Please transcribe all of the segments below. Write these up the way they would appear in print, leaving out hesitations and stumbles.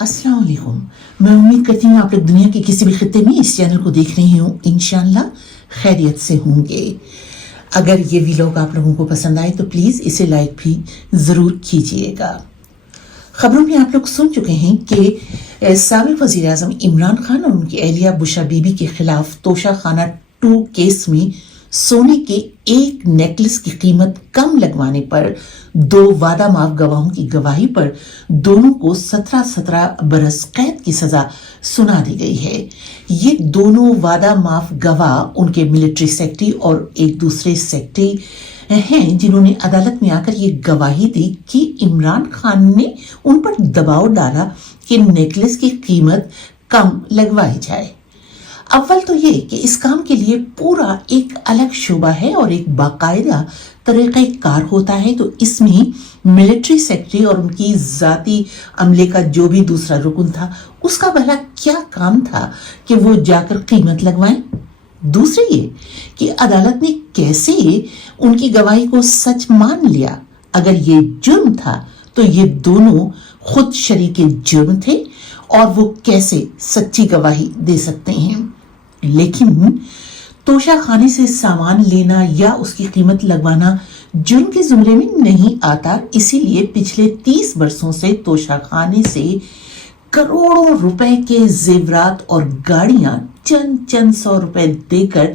अस्सलाम वालेकुम। मैं उम्मीद करती हूँ आप लोग दुनिया के किसी भी खित्ते में इस चैनल को देख रहे हो इंशाल्लाह खैरियत से होंगे। अगर ये व्लॉग आप लोगों को पसंद आए तो प्लीज़ इसे लाइक भी ज़रूर कीजिएगा। खबरों में आप लोग सुन चुके हैं कि साबिक वज़ीर आज़म इमरान खान और उनकी अहलिया बुशरा बीबी के खिलाफ तोशाखाना 2 केस में सोने के एक नेकलेस की कीमत कम लगवाने पर 2 वादा माफ गवाहों की गवाही पर दोनों को 17-17 बरस कैद की सजा सुना दी गई है। ये दोनों वादा माफ गवाह उनके मिलिट्री सेक्रेटरी और एक दूसरे सेक्रेटरी हैं जिन्होंने अदालत में आकर ये गवाही दी कि इमरान खान ने उन पर दबाव डाला कि नेकलेस की कीमत कम लगवाई जाए। अव्वल तो ये कि इस काम के लिए पूरा एक अलग शोबा है और एक बाकायदा तरीक़ाकार होता है, तो इसमें मिलिट्री सेक्रेटरी और उनकी जाती अमले का जो भी दूसरा रुकन था उसका भला क्या काम था कि वो जाकर कीमत लगवाएं। दूसरी ये कि अदालत ने कैसे उनकी गवाही को सच मान लिया। अगर ये जुर्म था तो ये दोनों खुद शरीके जुर्म थे और वो कैसे सच्ची गवाही दे सकते हैं। लेकिन तोशाखाने से सामान लेना या उसकी कीमत लगवाना जुर्म के जुमरे में नहीं आता, इसीलिए पिछले 30 वर्षों से तोशाखाने से करोड़ों रुपए के जेवरात और गाड़ियां चंद 100 रुपए देकर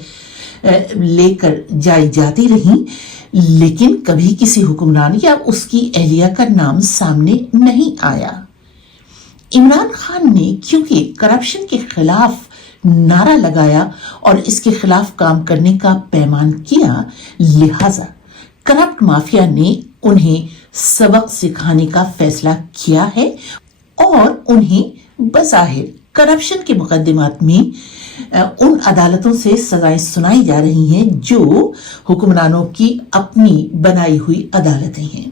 लेकर जाई जाती रही, लेकिन कभी किसी हुक्मरान या उसकी अहलिया का नाम सामने नहीं आया। इमरान खान ने क्योंकि करप्शन के खिलाफ नारा लगाया और इसके खिलाफ काम करने का पैमान किया, लिहाजा करप्ट माफिया ने उन्हें सबक सिखाने का फैसला किया है और उन्हें बज़ाहिर करप्शन के मुकदमात में उन अदालतों से सजाएं सुनाई जा रही हैं जो हुक्मरानों की अपनी बनाई हुई अदालतें हैं।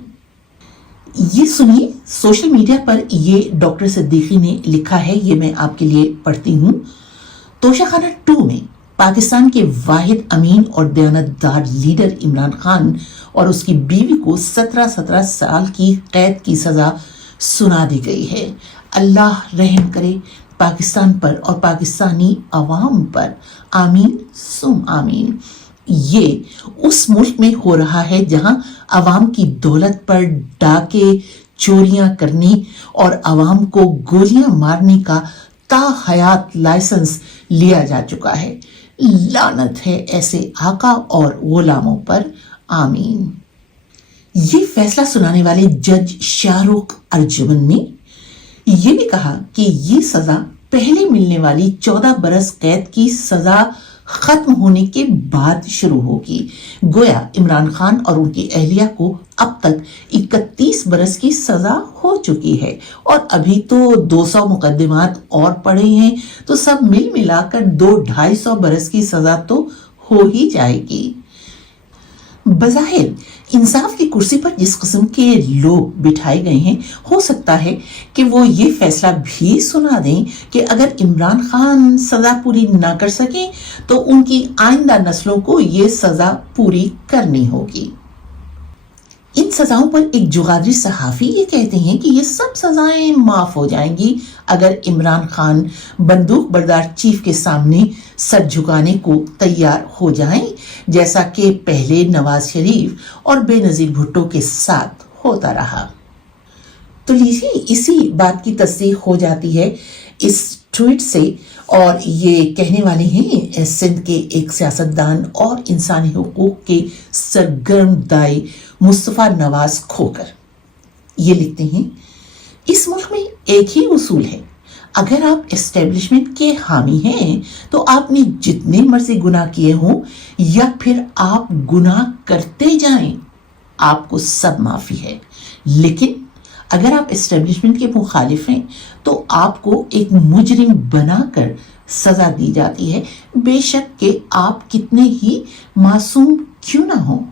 ये सुनिए, सोशल मीडिया पर ये डॉक्टर सिद्दीकी ने लिखा है, ये मैं आपके लिए पढ़ती हूँ। तोशाखाना 2 में पाकिस्तान के वाहिद अमीन और दयानतदार लीडर इमरान खान और उसकी बीवी को 17-17 साल की कैद की सजा सुना दी गई है। अल्लाह रहम करे पाकिस्तान पर और पाकिस्तानी अवाम पर, आमीन सुम आमीन। ये उस मुल्क में हो रहा है जहां अवाम की दौलत पर डाके चोरियां करने और अवाम को गोलियां मारने का ताहयात लाइसेंस लिया जा चुका है। लानत है ऐसे आका और गुलामों पर, आमीन। ये फैसला सुनाने वाले जज शाहरुख अर्जुमन ने ये भी कहा कि ये सजा पहले मिलने वाली 14 बरस कैद की सजा खत्म होने के बाद शुरू होगी। गोया इमरान खान और उनकी अहलिया को अब तक 31 बरस की सजा हो चुकी है और अभी तो 200 मुकदमात और पड़े हैं, तो सब मिल मिलाकर 200-250 बरस की सजा तो हो ही जाएगी। बज़ाहिर इंसाफ की कुर्सी पर जिस किस्म के लोग बिठाए गए हैं, हो सकता है कि वो ये फैसला भी सुना दें कि अगर इमरान खान सजा पूरी ना कर सके तो उनकी आइंदा नस्लों को ये सजा पूरी करनी होगी। इन सजाओं पर एक जुगादरी सहाफी ये कहते हैं कि ये सब सजाएं माफ हो जाएंगी अगर इमरान खान बंदूक बरदार चीफ के सामने सर झुकाने को तैयार हो जाएं, जैसा कि पहले नवाज शरीफ और बेनजीर भुट्टो के साथ होता रहा। तो लीजिए, इसी बात की तस्दीक हो जाती है इस ट्वीट से, और ये कहने वाले हैं सिंध के एक सियासतदान और इंसानी हुकूक के सरगर्म दाई मुस्तफ़ा नवाज खोकर। ये लिखते हैं, इस मुल्क में एक ही उसूल है, अगर आप एस्टेब्लिशमेंट के हामी हैं तो आपने जितने मर्जी गुनाह किए हों या फिर आप गुनाह करते जाएं, आपको सब माफी है। लेकिन अगर आप एस्टेब्लिशमेंट के मुखालिफ हैं तो आपको एक मुजरिम बनाकर सजा दी जाती है, बेशक कि आप कितने ही मासूम क्यों ना हो।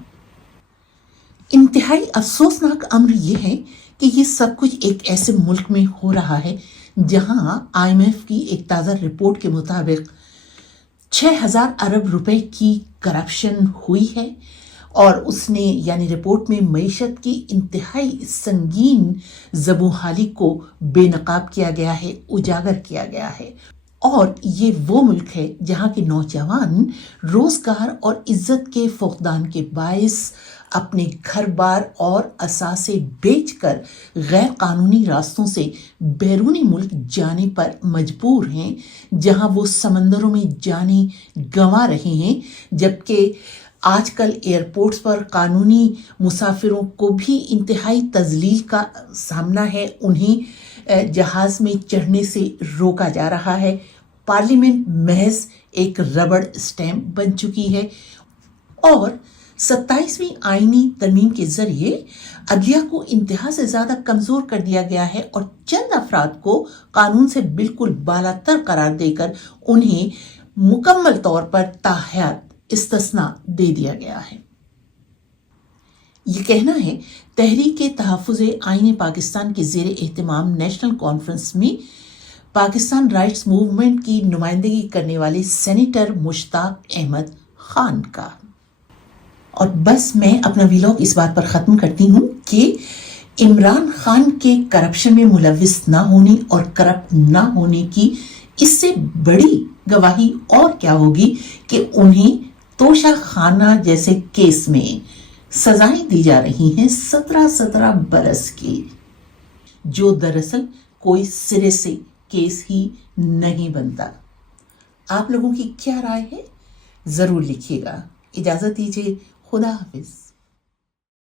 इंतहाई अफसोसनाक अम्र यह है कि ये सब कुछ एक ऐसे मुल्क में हो रहा है जहां IMF की एक ताज़ा रिपोर्ट के मुताबिक 6000 अरब रुपए की करप्शन हुई है اور اس نے یعنی رپورٹ میں معیشت کی انتہائی سنگین زبوں حالی کو بے نقاب کیا گیا ہے، اجاگر کیا گیا ہے۔ اور یہ وہ ملک ہے جہاں کے نوجوان روزگار اور عزت کے فقدان کے باعث اپنے گھر بار اور اثاثے بیچ کر غیر قانونی راستوں سے بیرونی ملک جانے پر مجبور ہیں، جہاں وہ سمندروں میں جانیں گنوا رہے ہیں، جبکہ آج کل ایئرپورٹس پر قانونی مسافروں کو بھی انتہائی تذلیل کا سامنا ہے، انہیں جہاز میں چڑھنے سے روکا جا رہا ہے۔ پارلیمنٹ محض ایک ربڑ اسٹیمپ بن چکی ہے، اور 27ویں آئینی ترمیم کے ذریعے عدلیہ کو انتہا سے زیادہ کمزور کر دیا گیا ہے اور چند افراد کو قانون سے بالکل بالاتر قرار دے کر انہیں مکمل طور پر تاحیات استثناء دے دیا گیا ہے۔ یہ کہنا ہے تحریک تحفظ آئین پاکستان کے زیر اہتمام نیشنل کانفرنس میں پاکستان رائٹس موومنٹ کی نمائندگی کرنے والے سینیٹر مشتاق احمد خان کا۔ اور بس میں اپنا ویلاگ اس بات پر ختم کرتی ہوں کہ عمران خان کے کرپشن میں ملوث نہ ہونے اور کرپٹ نہ ہونے کی اس سے بڑی گواہی اور کیا ہوگی کہ انہیں توشہ خانہ جیسے کیس میں سزائیں دی جا رہی ہیں 17 برس کی، جو دراصل کوئی سرے سے کیس ہی نہیں بنتا۔ آپ لوگوں کی کیا رائے ہے؟ ضرور لکھیے گا۔ اجازت دیجیے، خدا حافظ۔